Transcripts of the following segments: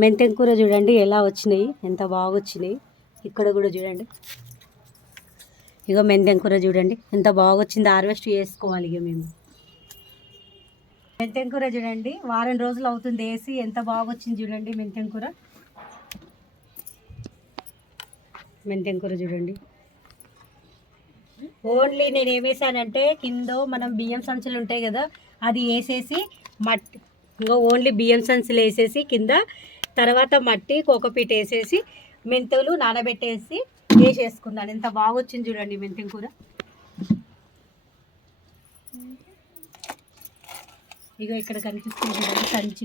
మెంతెం కూర చూడండి ఎలా వచ్చినాయి, ఎంత బాగా వచ్చినాయి. ఇక్కడ కూడా చూడండి, ఇగో మెంతెం కూర చూడండి ఎంత బాగా వచ్చింది. హార్వెస్ట్ చేసుకోవాలి ఇక మేము. మెంతెం కూర చూడండి, వారం రోజులు అవుతుంది వేసి, ఎంత బాగా వచ్చింది చూడండి మెంతెం కూర. మెంతెం కూర చూడండి. ఓన్లీ నేను ఏమేసానంటే కింద మనం బియ్యం సంచులు ఉంటాయి కదా, అది వేసేసి మట్టి, ఇంకా ఓన్లీ బియ్యం సంచులు వేసేసి కింద, తర్వాత మట్టి కోకోపీట వేసేసి మెంతులు నానబెట్టేసి వేసేసుకున్నాను. ఎంత బాగా వచ్చింది చూడండి మెంతెం కూర. ఇగో ఇక్కడ కనిపిస్తుంది చూడండి సంచి,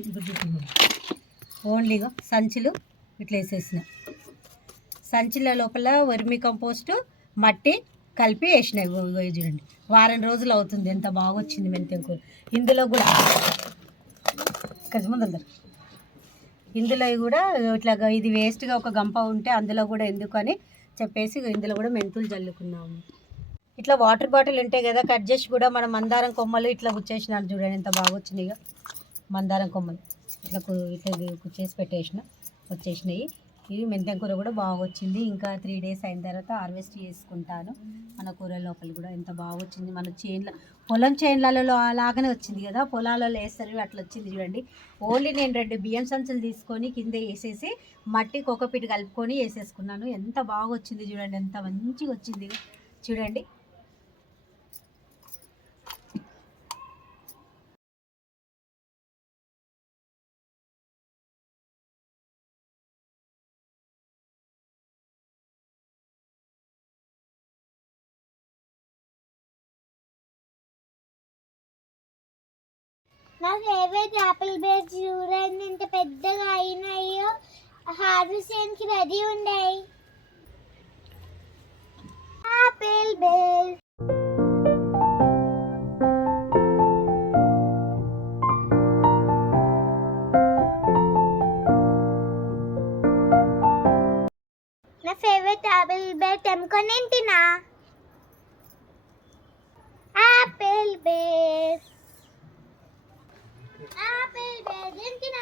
ఓన్లీగా సంచులు ఇట్లా వేసేసిన. సంచుల లోపల వర్మి కంపోస్టు మట్టి కలిపి వేసినాయి. చూడండి వారం రోజులు అవుతుంది, ఎంత బాగా వచ్చింది మెంతెం కూర. ఇందులో కూడా ముందు ఇందులో కూడా ఇట్లా ఇది వేస్ట్గా ఒక గంప ఉంటే అందులో కూడా ఎందుకని చెప్పేసి ఇందులో కూడా మెంతులు జల్లుకున్నాము. ఇట్లా వాటర్ బాటిల్ ఉంటాయి కదా, కట్ చేసి కూడా మనం మందారం కొమ్మలు ఇట్లా గుచ్చేసినాను చూడండి ఎంత బాగా వచ్చినాయి. మందారం కొమ్మలు ఇట్లా ఇట్లా కుచ్చేసి పెట్టేసిన, వచ్చేసినాయి. ఇది మెంతెం కూర కూడా బాగా వచ్చింది. ఇంకా 3 days అయిన తర్వాత హార్వెస్ట్ చేసుకుంటాను. మన కూర లోపల కూడా ఎంత బాగా వచ్చింది. మన చేన్ల పొలం చేన్లలో అలాగనే వచ్చింది కదా, పొలాలలో వేస్తారు అట్లా వచ్చింది చూడండి. ఓన్లీ నేను 2 బియ్యం సంచులు తీసుకొని కింద వేసేసి మట్టి కోకోపీట కలుపుకొని వేసేసుకున్నాను. ఎంత బాగా వచ్చింది చూడండి, ఎంత మంచిగా వచ్చింది చూడండి. నా ఫేవరెట్ యాపిల్ బేర్స్ చూడండి ఎంత పెద్దగా అయినాయో, హార్వెస్ట్ చేయడానికి రెడీ ఉన్నాయి. యాపిల్ బేర్ నా ఫేవరెట్ యాపిల్ బేర్ తెంపుకొని తినా. యాపిల్ బేర్ యాపిల్ బేర్ తినా.